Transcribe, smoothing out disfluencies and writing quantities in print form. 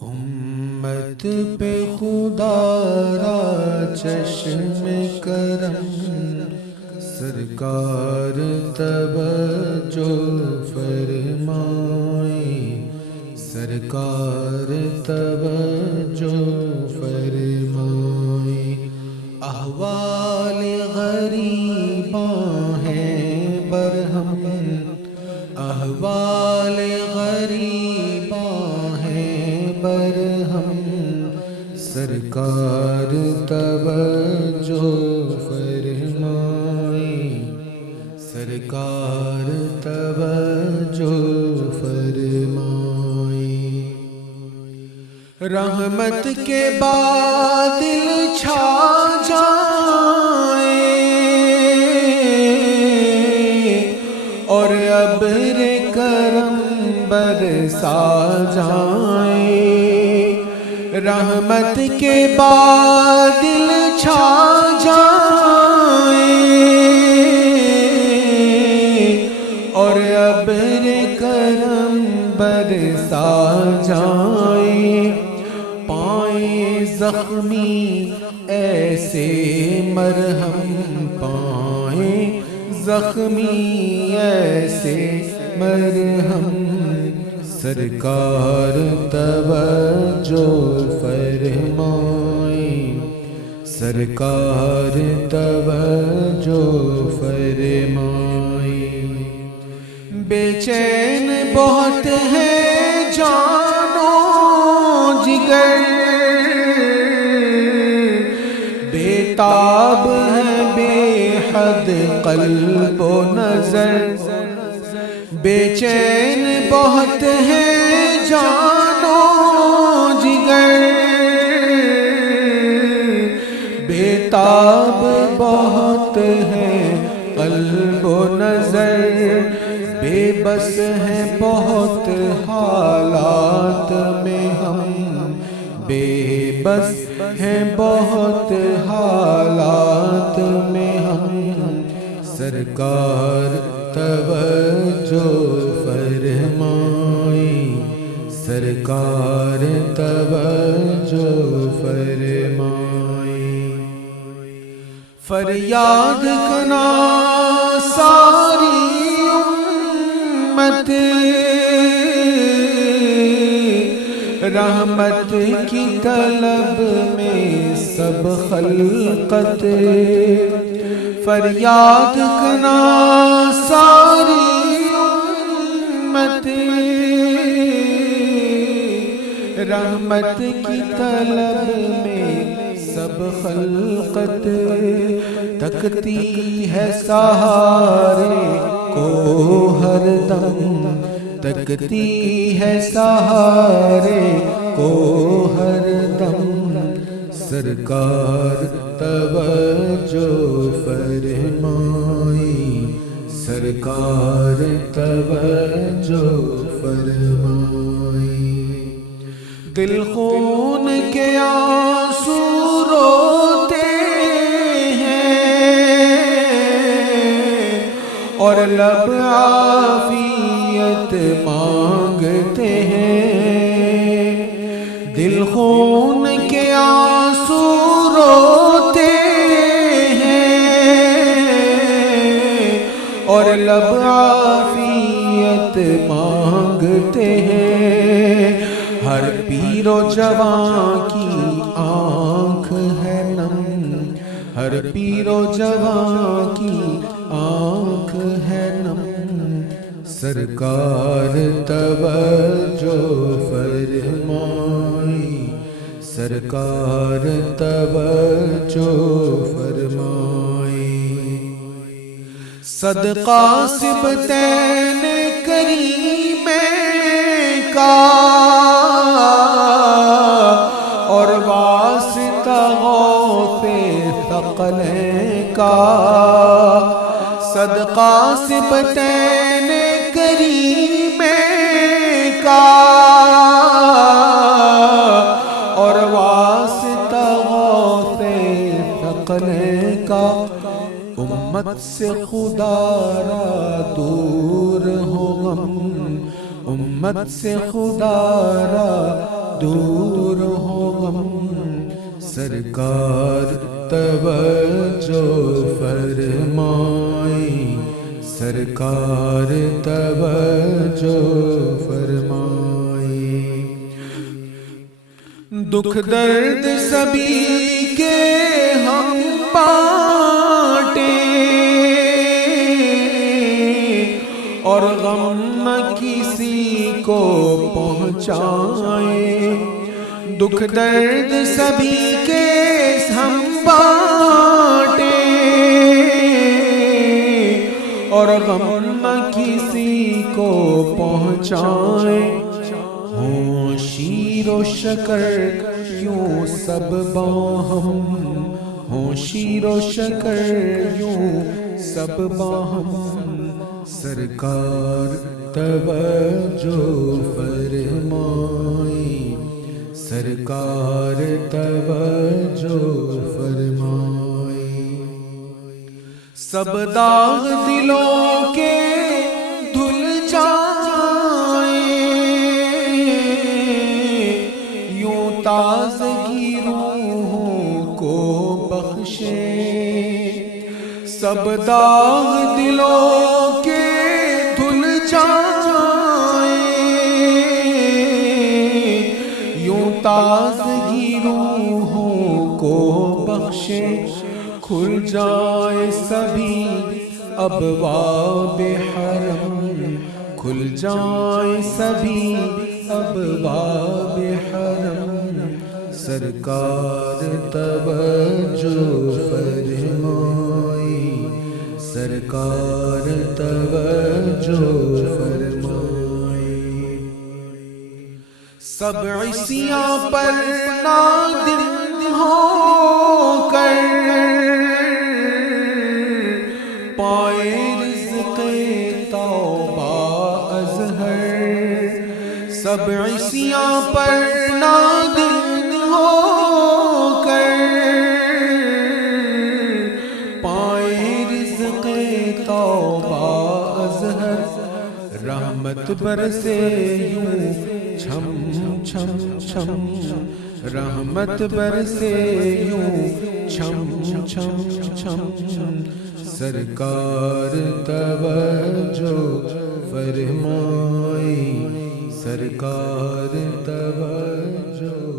امت پہ خدا را چشم کرم، سرکار توجہ فرمائیں، سرکار توجہ فرمائیں۔ احوال غریباں ہیں برہم، احوال غریباں ہیں برہم، سرکار توجہ فرمائیں، سرکار توجہ فرمائیں۔ رحمت کے بادل چھا جائیں اور ابر کرم برسا جائیں، رحمت کے بادل چھا جائیں اور ابر کرم برسا جائیں، پائیں زخمی ایسے مرہم، پائیں زخمی ایسے مرہم، سرکار توجہ فرمائیں، سرکار توجہ فرمائیں۔ بے چین بہت ہے جانو جگر، بے تاب ہے بے حد قلب و نظر، بے چین بہت ہے جانو جگر، بے تاب بہت ہے قلب و نظر، بے بس ہیں بہت حالات میں ہم، بے بس ہیں بہت حالات میں ہم، سرکار توجہ فرمائیں، سرکار توجہ فرمائیں۔ فریاد کنا ساری امت، رحمت کی طلب میں سب خلقت، فریاد کنا ساری امت، رحمت کی طلب میں سب خلقت، تکتی ہے سہارے کو ہر دم، تکتی ہے سہارے کو ہر دم، سرکار توجہ فرمائیں، سرکار توجہ فرمائیں۔ دل خون کے آنسو روتے ہیں اور لب عافیت مانگتے ہیں، دل خون کے آنسو روتے ہیں اور لب عافیت مانگتے ہیں، ہر پیر و جوان کی آنکھ ہے نم، ہر پیر و جوان کی آنکھ ہے نم، سرکار توجہ فرمائیں، سرکار توجہ فرمائیں۔ صدقہ صبتین کریم کا اور واسطہ غوث ثقلین کا، صدقہ صبتین کریم کا اور واسطہ غوث ثقلین کا، امت سے خدا را دور ہو غم، امت سے خدا را دور ہو غم سرکار توجہ فرمائیں سرکار توجہ فرمائیں دکھ درد سبھی کے ہم بانٹیں اور غم نہ کسی کو پہنچائیں دکھ درد سبھی کے ہم بانٹیں اور غم نہ کسی کو پہنچائیں ہوں شیر و شکر یوں سب باہم ہوں شیر و شکر یوں سب باہم سرکار توجہ فرمائیں سرکار توجہ فرمائیں سب داغ دلوں کے دھل جائیں یوں تازگی روحوں کو بخشے سب داغ دلوں کے دھل جائیں یوں تازگی روحوں کو بخشے کھل جائے سبھی ابواب حرم کھل جائے سبھی ابواب حرم سرکار توجہ فرمائیں سرکار توجہ فرمائیں سب عصیاں پر نادم ہو کر پائے رزق توبہ اظہر سب عصیاں پر نادم ہو کر پائے رزق توبہ اظہر رحمت برسے یوں چھم چھم چھم رحمت برسے یوں چھم چھم چھم سرکار توجہ فرمائیں سرکار توجہ